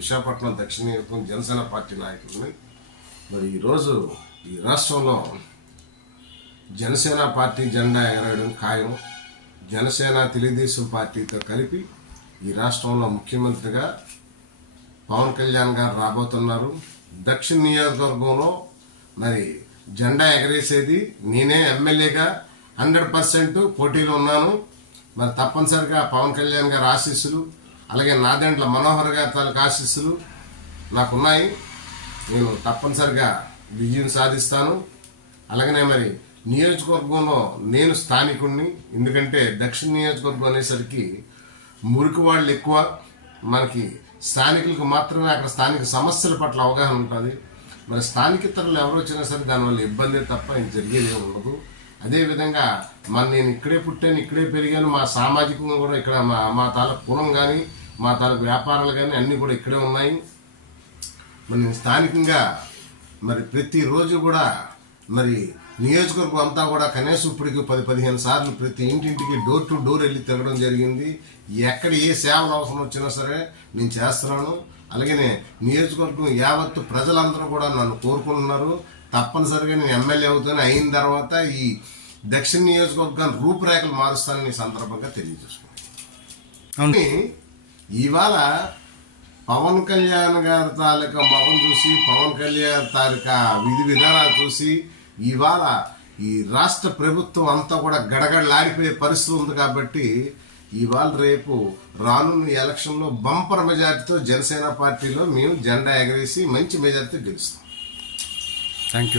విశాఖపట్నం దక్షిణ నియోజకవర్గం జనసేన పార్టీ నాయకుడిని మరి ఈరోజు ఈ రాష్ట్రంలో జనసేన పార్టీ జెండా ఎగరడం ఖాయం. జనసేన తెలుగుదేశం పార్టీతో కలిపి ఈ రాష్ట్రంలో ముఖ్యమంత్రిగా పవన్ కళ్యాణ్ గారు రాబోతున్నారు. దక్షిణ నియోజకవర్గంలో మరి జెండా ఎగరేసేది నేనే ఎమ్మెల్యేగా హండ్రెడ్ పర్సెంట్ పోటీలో ఉన్నాను. మరి తప్పనిసరిగా పవన్ కళ్యాణ్ గారి ఆశీస్సులు అలాగే నాదెండ్ల మనోహర్ గారి తాలూకు ఆశీస్సులు నాకున్నాయి. నేను తప్పనిసరిగా విజయం సాధిస్తాను. అలాగనే మరి నియోజకవర్గంలో నేను స్థానికుణ్ణి ఎందుకంటే దక్షిణ నియోజకవర్గం అనేసరికి మురికి వాళ్ళు ఎక్కువ. మనకి స్థానికులకు మాత్రమే అక్కడ స్థానిక సమస్యల పట్ల అవగాహన ఉంటుంది. మరి స్థానికేతరులు ఎవరు వచ్చినా సరే దానివల్ల ఇబ్బంది తప్ప ఇంక జరిగేది ఉండదు. అదేవిధంగా మన నేను ఇక్కడే పుట్టాను ఇక్కడే పెరిగాను మా సామాజికంగా కూడా ఇక్కడ మా మా తాలూకు కులం కానీ మా తాలూకు వ్యాపారాలు కానీ అన్నీ కూడా ఇక్కడే ఉన్నాయి. మరి నేను స్థానికంగా మరి ప్రతిరోజు కూడా మరి నియోజకవర్గం అంతా కూడా కనీసం ఇప్పటికి పది పదిహేను సార్లు ప్రతి ఇంటింటికి డోర్ టు డోర్ వెళ్ళి తిరగడం జరిగింది. ఎక్కడ ఏ సేవలు అవసరం వచ్చినా సరే నేను చేస్తున్నాను. అలాగనే నియోజకవర్గం యావత్తు ప్రజలందరూ కూడా నన్ను కోరుకుంటున్నారు. తప్పనిసరిగా నేను ఎమ్మెల్యే అవుతాను. అయిన తర్వాత ఈ దక్షిణ నియోజకవర్గాన్ని రూపురేఖలు మారుస్తానని సందర్భంగా తెలియజేసుకున్నాను ఇవాళ పవన్ కళ్యాణ్ గారి తాలూకా మొహం చూసి పవన్ కళ్యాణ్ తాలూకా విధి విధానాలు చూసి ఇవాళ ఈ రాష్ట్ర ప్రభుత్వం అంతా కూడా గడగడలాడిపోయే పరిస్థితి ఉంది కాబట్టి ఇవాళ రేపు రానున్న ఎలక్షన్లో బంపర్ మెజార్టీతో జనసేన పార్టీలో మేము జెండా ఎగరేసి మంచి మెజార్టీతో గెలుస్తాం. Thank you